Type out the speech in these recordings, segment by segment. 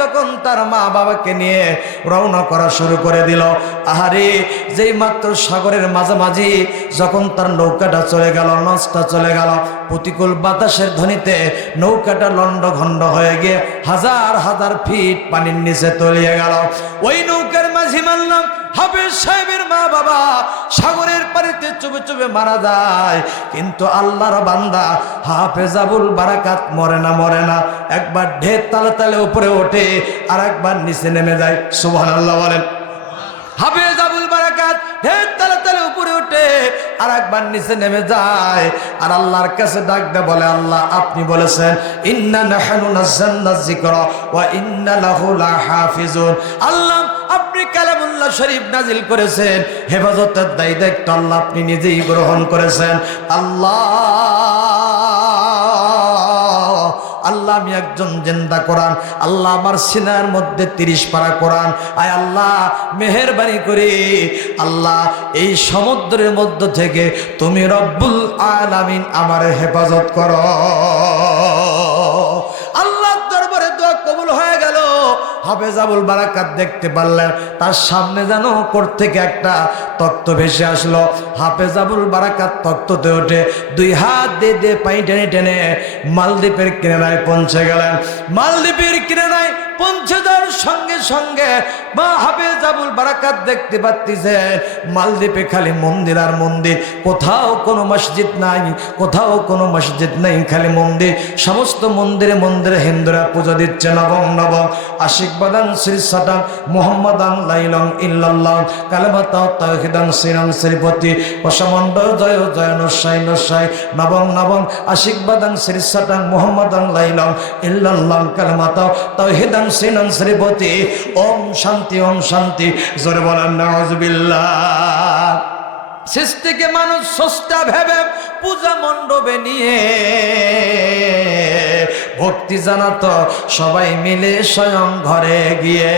যখন তার মা বাবাকে নিয়ে রওনা করা শুরু করে দিল, আহারে যেই মাত্র সাগরের মাঝামাঝি যখন তার নৌকাটা চলে গেল, লঞ্চটা চলে গেল, প্রতিকূল বাতাসের ধ্বনিতে নৌকাটা লন্ডভন্ড হয়ে গিয়ে হাজার হাজার ফিট পানির নিচে তলিয়ে গেল। ওই নৌকার মাঝি মানলাম হাফেজ সাহেবের মা বাবা সাগরের পানিতে চুবে চুবে মারা যায়, কিন্তু আল্লাহর বান্দা হাফেজ আবুল বারাকাত মরে না। একবার ঢের তালে তালে উপরে ওঠে আর একবার নিচে নেমে যায়। সুবহানাল্লাহ বলেন। হাফেজ আবুল বারাকাত ঢের তালে তালে উপরে ওঠে আর একবার নিচে নেমে যায়, আর আল্লাহর কাছে ডাক দেয়, বলে আল্লাহ আপনি বলেছেন ইন্না নাহনু নাযালনা যিকরা ওয়া ইন্না লাহু লাহাফিজুন। আল্লাহ আপনি কালামুল্লাহ শরীফ নাজিল করেছেন, হেফাজতের দায়িত্ব আল্লাহ আপনি নিজেই গ্রহণ করেছেন। আল্লাহ আমি একজন জিন্দা কোরআন, আল্লাহ আমার সিনার মধ্যে 30 পারা কোরআন, আয় আল্লাহ মেহেরবানি করে আল্লাহ এই সমুদ্রের মধ্য থেকে তুমি রব্বুল আলামিন আমার হেফাজত করো। আল্লাহর দরবারে দোয়া কবুল হয়ে গেল। হাফেজ আবুল বারাকাত দেখতে পারলেন তার সামনে যেন কোর থেকে একটা তক্ত ভেসে আসলো। হাফেজ আবুল বারাকাত তক্ততে ওঠে, 2 হাত দিয়ে পানি টেনে টেনে মালদ্বীপের কিনারায় পৌঁছে গেলেন। মালদ্বীপের কিনারায় পৌঁছে যাওয়ার সঙ্গে সঙ্গে মা হাফেজ আবুল বারাকাত দেখতে পাচ্ছেন মালদ্বীপে খালি মন্দির আর মন্দির, কোথাও কোনো মসজিদ নাই, কোথাও কোনো মসজিদ নেই, খালি মন্দির। সমস্ত মন্দিরে মন্দিরে হিন্দুরা পুজো দিচ্ছে নবম নবম। আশিক বাদান শ্রী সাটাং মোহাম্মদাং লাইলং ইল্লাল্লাহ কালেমাতা তাওহীদাং শ্রীরাম শ্রীপতি অসমন্ড জয় জয় নসাই নসাই নবম নবম আশিক বাদাং শ্রী সাটাং মোহাম্মদাং লাইলং ইল্লাল্লাহ কালেমাতা তাওহীদাং শ্রীরাম শ্রীপতি। ওম শান্তি ওম শান্তি, জোরে বলেন নাউযুবিল্লাহ। সৃষ্টিকে মানুষ স্রষ্টা ভেবে পূজা মণ্ডপে নিয়ে ভক্তি জানাতো সবাই মিলে স্বয়ং ঘরে গিয়ে।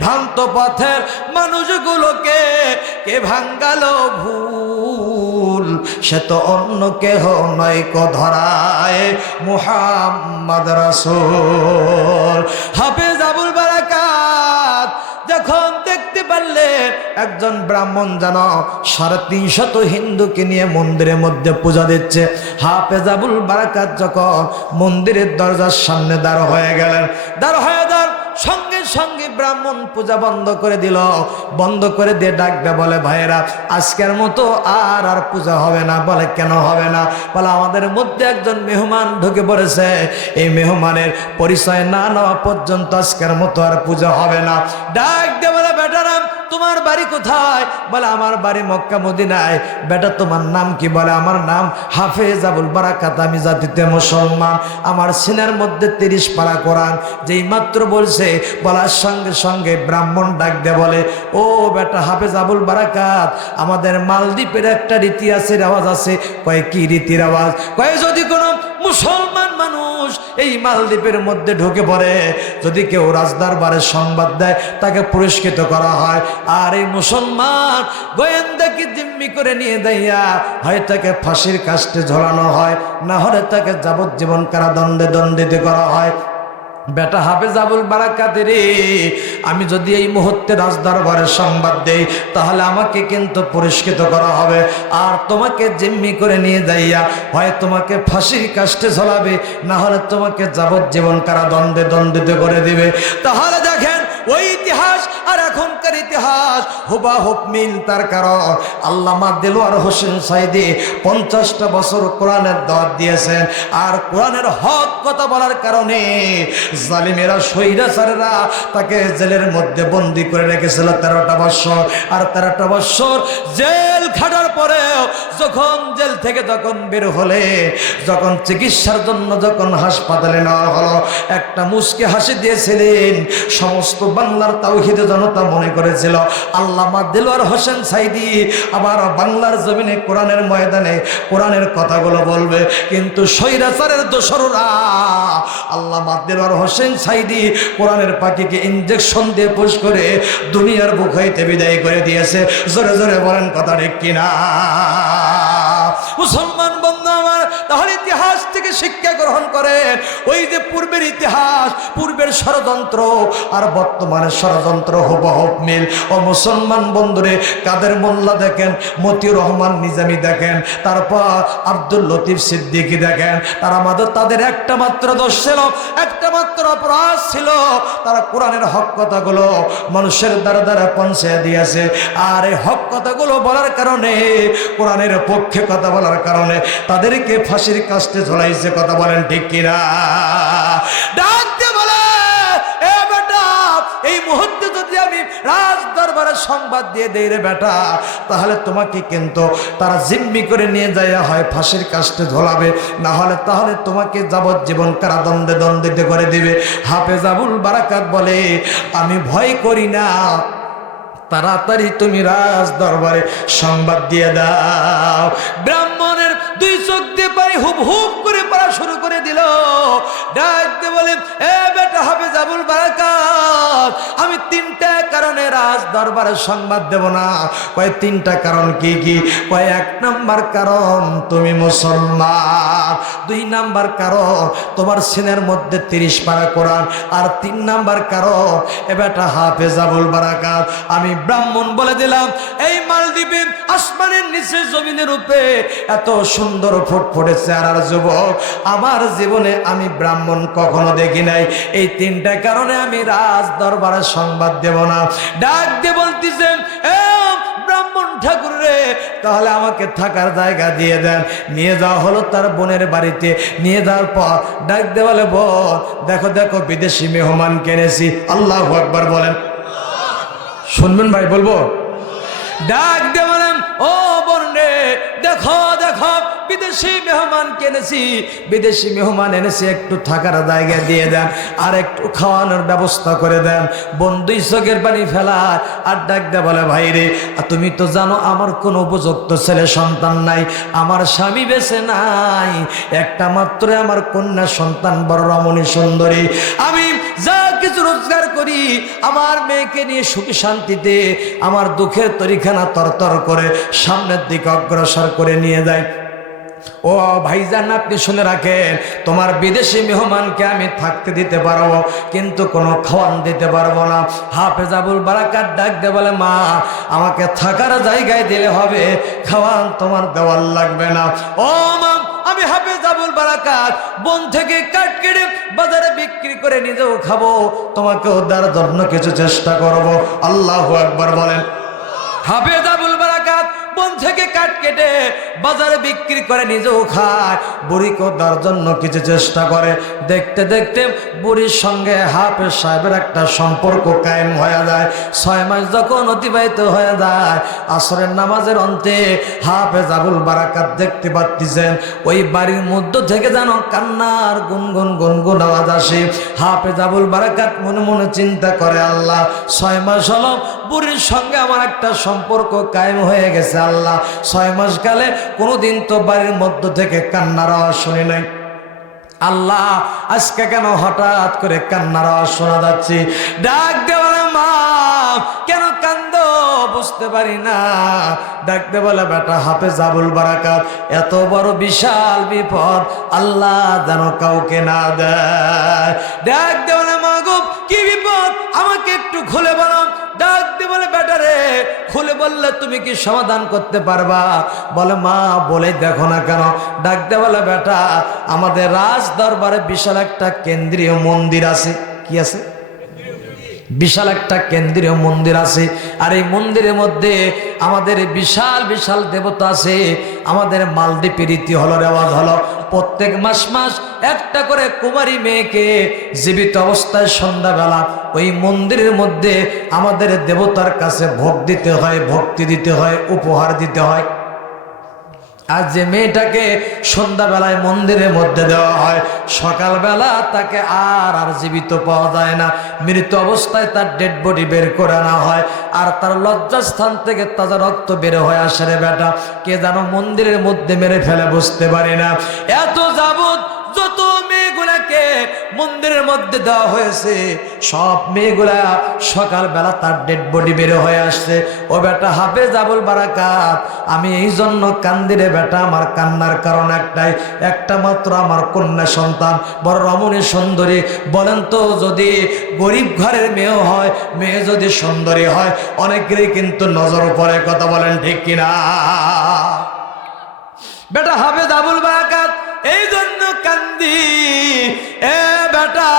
ভ্রান্ত পথের মানুষগুলোকে কে ভাঙ্গালো ভুল, সে তো অন্য কেহ নয় কো ধরায় মুহাম্মদ রাসূল। হাফেজ আবুল বারাকাত যখন দেখতে পারলেন একজন ব্রাহ্মণ যেন 350 হিন্দুকে নিয়ে মন্দিরের মধ্যে পূজা দিচ্ছে, হাফেজ আবুল বারাকাত যখন মন্দিরের দরজার সামনে দাঁড় হয়ে গেলেন, দাঁড় হয়ে যাওয়ার সঙ্গে সঙ্গে ব্রাহ্মণ পূজা বন্ধ করে দিল। বন্ধ করে দিয়ে ডাকবে, বলে ভাইয়েরা আজকের মতো আর পূজা হবে না। বলে কেন হবে না? বলে আমাদের মধ্যে একজন মেহমান ঢুকে পড়েছে, এই মেহমানের পরিচয় না নেওয়া পর্যন্ত আজকের মতো আর পূজা হবে না। ডাক দিয়ে বলে বেটারা তোমার বাড়ি কোথায়? বলে আমার বাড়ি মক্কা মদিনায়। বেটা তোমার নাম কি? বলে আমার নাম হাফেজ আবুল বারাকাত, আমি জাতিতে মুসলমান, আমার সিনার মধ্যে 30 পারা কোরআন। যেই মাত্র বলছে, বলার সঙ্গে সঙ্গে ব্রাহ্মণ ডাক দে বলে, ও বেটা হাফেজ আবুল বারাকাত, আমাদের মালদ্বীপের একটা রীতি আছে, রেওয়াজ আছে। কয় কি রীতি রেওয়াজ? কয় যদি কোনো মুসলমান মানুষ এই মালদ্বীপের মধ্যে ঢুকে পড়ে, যদি কেউ রাজদরবারে সংবাদ দেয় তাকে পুরস্কৃত করা হয়, আর এই মুসলমান গোয়েন্দাকে জিম্মি করে নিয়ে দেয়া হয় তাকে ফাঁসির কাস্টে ঝোলানো হয়, না হলে তাকে যাবজ্জীবন কারাদণ্ডে দণ্ডিত করা হয়। বেটা হাফেজ আবুল বারাকাত রে, আমি যদি এই মুহূর্তে রাজদরবারে সংবাদ দেই তাহলে আমাকে কিন্তু পুরস্কৃত করা হবে, আর তোমাকে জিম্মি করে নিয়ে যাইয়া হয় তোমাকে ফাঁসির কাস্টে ঝোলাবে, না হলে তোমাকে যাবজ্জীবন কারাদণ্ডে দণ্ডিত করে দিবে। তাহলে দেখেন ওই ইতিহাস আর এখনকার ইতিহাস হুবাহুব মিল। তার কারণ আল্লামা দেলোয়ার হোসেন সাইদি 50টা বছর কোরআনের দাওয়াত দিয়েছেন, আর কোরআনের হক কথা বলার কারণে জালিমেরা স্বৈরাচারেরা তাকে জেলের মধ্যে বন্দী করে রেখেছিল 13টা বছর। আর 13টা বছর জেল খাটার পরেও যখন জেল থেকে যখন বের হলে, যখন চিকিৎসার জন্য যখন হাসপাতালে নেওয়া হলো, একটা মুচকি হাসি দিয়েছিলেন। সমস্ত বাংলার তাওহীদের জনতা মনে করেছিল আল্লামা দেলোয়ার হোসেন সাইদি আবার বাংলার জমিনে কোরআনের ময়দানে কোরআনের কথাগুলো বলবে, কিন্তু স্বৈরাচারের দোসররা আল্লামা দেলোয়ার হোসেন সাইদি কোরআনের পাখিকে ইনজেকশন দিয়ে পুশ করে দুনিয়ার বুক হইতে বিদায় করে দিয়েছে। জোরে জোরে বলেন কথা ঠিক কিনা? মুসলমান বন্ধু আমার, তাহলে ইতিহাস থেকে থেকে শিক্ষা গ্রহণ করেন। ওই যে পূর্বের ইতিহাস, পূর্বের ষড়যন্ত্র আর বর্তমানের ষড়যন্ত্র হুবহুব মিল। ও মুসলমান বন্ধুরে, কাদের মোল্লা দেখেন, মতিউর রহমান নিজামী দেখেন, তারপর আব্দুল লতিফ সিদ্দিকী দেখেন, তাদের একটা মাত্র দোষ ছিল, একটা মাত্র অপরাধ ছিল, তারা কোরআনের হক কথাগুলো মানুষের দ্বারা দ্বারা পৌঁছে দিয়েছে। আর এই হক কথাগুলো বলার কারণে, কোরআনের পক্ষে কথা বলার কারণে তাদেরকে ফাঁসির কাস্টে ঝোলাইছে। কথা বলেন ঠিক কিনা? ডাকতে বলে, এ বেটা, এই মুহূর্তে যদি আমি রাজ দরবারে সংবাদ দিয়ে দেই রে বেটা, তাহলে তোমাকে কিন্তু তারা জিম্মি করে নিয়ে যায়, হয় ফাঁসির কাস্টে ঝোলাবে, না হলে তাহলে তোমাকে যাবজ্জীবন কারাদণ্ডে দণ্ডিত করে দিবে। হাফেজ আবুল বারাকাত বলে, আমি ভয় করি না, তাড়াতাড়ি তুমি রাজ দরবারে সংবাদ দিয়ে দাও। ব্রাহ্মণের দুই চোখ দিয়ে পানি হুব হুব করে পড়া শুরু করে দিল। ডাকতে বলে, এ বেটা হাফেজ আবুল বারাকাত, আমি তিনটা কারণে রাজ দরবারে সংবাদ দেব না। কয় তিনটা কারণ কি কি? কয় এক নাম্বার কারণ তুমি মুসলমান, দুই নাম্বার কারণ তোমার সিনের মধ্যে 30 পারা কোরআন, আর 3 নাম্বার কারণ এ বেটা হাফেজ আবুল বারাকাত, আমি ব্রাহ্মণ বলে দিলাম, এই মালদ্বীপে আসমানের নিচে জমিনের উপরে এত সুন্দর ফুটফুটে চেহারার যুবক আমার জীবনে আমি ব্রাহ্মণ কখনো দেখি নাই। এই তিনটা কারণে আমি রাজ দরবারে সংবাদ দেব না। ডাক দিয়ে বলতেছেন, এ ব্রাহ্মণ ঠাকুর রে, তাহলে আমাকে থাকার জায়গা দিয়ে দেন। নিয়ে যাওয়া হলো তার বোনের বাড়িতে। নিয়ে যাওয়ার পর ডাক দিয়ে বলে, বোন দেখো দেখো, বিদেশি মেহমান কিনেছি। আল্লাহু আকবার বলেন। শুনবেন ভাই, বলবো? ডাক দিয়ে বলেন, ও বোন রে, দেখো দেখো, বিদেশি মেহমান কিনেছি, বিদেশি মেহমান এনেছি, একটু থাকার জায়গা দিয়ে দেন, আর একটু খাওয়ানোর ব্যবস্থা করে দেন। বোন দুই চোখের পানি ফেলার আর ডাক দিয়ে বলে, ভাই রে, তুমি তো জানো আমার কোনো উপযুক্ত ছেলে সন্তান নাই, আমার স্বামী বেঁচে নাই, একটা মাত্র আমার কন্যা সন্তান, বড় রমণী সুন্দরী। আমি যা কিছু রোজগার করি আমার মেয়েকে নিয়ে সুখী শান্তিতে আমার দুঃখের তরিখানা তরতর করে সামনের দিকে অগ্রসর করে নিয়ে যায়। ও ভাইজান, আপনি শুনে রাখেন, তোমার বিদেশি মেহমানকে আমি থাকতে দিতে পারবো, কিন্তু কোনো খাওয়ান দিতে পারবো না। হাফেজ আবুল বারাকাত ডাক দিয়ে বলে, মা আমাকে থাকার জায়গায় দিলে হবে, খাওয়ান তোমার দেওয়ার লাগবে না। ও মা, আমি হাফেজ আবুল বারাকাত বন থেকে কাঠ কেটে বাজারে বিক্রি করে নিজেও খাবো, তোমাকেও দেওয়ার জন্য কিছু চেষ্টা করব। আল্লাহু আকবার বলেন। হাফেজ আবুল বারাকাত বন থেকে কাঠ কেটে বাজারে বিক্রি করে নিজেও খায়, বুড়িকে দেওয়ার জন্য কিছু চেষ্টা করে। দেখতে দেখতে বুড়ির সঙ্গে হাফেজ সাহেবের একটা সম্পর্ক কায়েম হয়ে যায়। 6 মাস যখন অতিবাহিত হয়ে যায়, আসরের নামাজের অন্তে হাফেজ আবুল বারাকাত দেখতে পাচ্ছেন ওই বাড়ির মধ্য থেকে যেন কান্নার গুনগুন গুনগুন আওয়াজ আসে। হাফেজ আবুল বারাকাত মনে মনে চিন্তা করে, আল্লাহ 6 মাস হলো বুড়ির সঙ্গে আমার একটা সম্পর্ক কায়েম হয়ে গেছে, আল্লাহ 6 মাস কালে কোনোদিন তো বাড়ির মধ্য থেকে কান্নার আওয়াজ শুনি নাই, আল্লাহ আজকে কেন হঠাৎ করে কান্নার আওয়াজ শোনা যাচ্ছে? ডাক দেওয়ালে, মা কেন কান্দো বুঝতে পারি না। ডাকতে বলে, বেটা হাফেজ আবুল বারাকাত, এত বড় বিশাল বিপদ আল্লাহ যেন কাউকে না দেয়। ডাক দেওয়ালে, মা গো কি বিপদ আমাকে একটু খুলে বলো। ডাক দিয়ে বলে, বেটা রে, খুলে বললে তুমি কি সমাধান করতে পারবা? বলে, মা বলে দেখো না কেন। ডাক দিয়ে বলে, বেটা আমাদের রাজ দরবারে বিশাল একটা কেন্দ্রীয় মন্দির আছে। কি আছে? বিশাল একটা কেন্দ্রীয় মন্দির আছে। আর এই মন্দিরের মধ্যে আমাদের বিশাল বিশাল দেবতা আছে। আমাদের মালদ্বীপের রীতি হলো, রেওয়াজ হলো, প্রত্যেক মাস মাস একটা করে কুমারী মেয়েকে জীবিত অবস্থায় সন্ধ্যাবেলা ওই মন্দিরের মধ্যে আমাদের দেবতার কাছে ভোগ দিতে হয়, ভক্তি দিতে হয়, উপহার দিতে হয়। আর যে মেয়েটাকে সন্ধ্যাবেলায় মন্দিরের মধ্যে দেওয়া হয়, সকালবেলা তাকে আর জীবিত পাওয়া যায় না, মৃত অবস্থায় তার ডেড বডি বের করে আনা হয়, আর তার লজ্জাস্থান থেকে তাজা রক্ত বের হয়ে আসে। রে বেটা, কে যেন মন্দিরের মধ্যে মেরে ফেলে, বুঝতে পারি না। এত যাবত যত মেয়েগুলাকে মন্দিরের মধ্যে দেওয়া হয়েছে, সব মেয়েগুলা সকালবেলা তার ডেড বডি বের হয়ে আসছে। ও বেটা হাফেজ আবুল বারাকাত, আমি এই জন্য কান্দি রে বেটা, আমার কান্নার কারণ একটাই, একটা মাত্র আমার কন্যা সন্তান বড় রমণী সুন্দরী। বলেন তো, যদি গরিব ঘরের মেয়ে হয়, মেয়ে যদি সুন্দরী হয়, অনেকেরই কিন্তু নজর পড়ে, কথা বলেন ঠিক কিনা? বেটা হাফেজ আবুল বারাকাত, এই জন্য কান্দি। এ বেটা,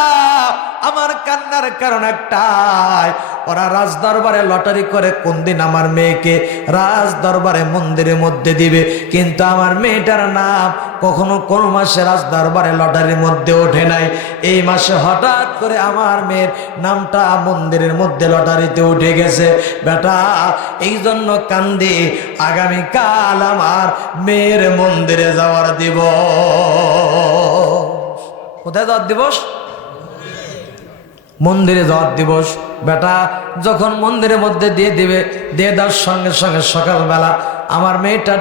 আমার কান্নার কারণ একটাই, ওরা রাজ দরবারে লটারি করে কোন দিন আমার মেয়েকে রাজ দরবারে মন্দিরের মধ্যে দিবে, কিন্তু আমার মেয়েটার নাম কখনো কোন মাসে রাজ দরবারে লটারির মধ্যে ওঠে নাই। এই মাসে হঠাৎ করে আমার মেয়ের নামটা মন্দিরের মধ্যে লটারিতে উঠে গেছে। বেটা এই জন্য কান্দি, আগামীকাল আমার মেয়ের মন্দিরে যাওয়ার দিবস। কোথায় যাওয়ার দিবস? মন্দিরে যাওয়ার দিবস। বেটা যখন মন্দিরের মধ্যে দিয়ে দিবে, দিয়ে দেওয়ার সঙ্গে সঙ্গে সকালবেলা আমার মেয়েটার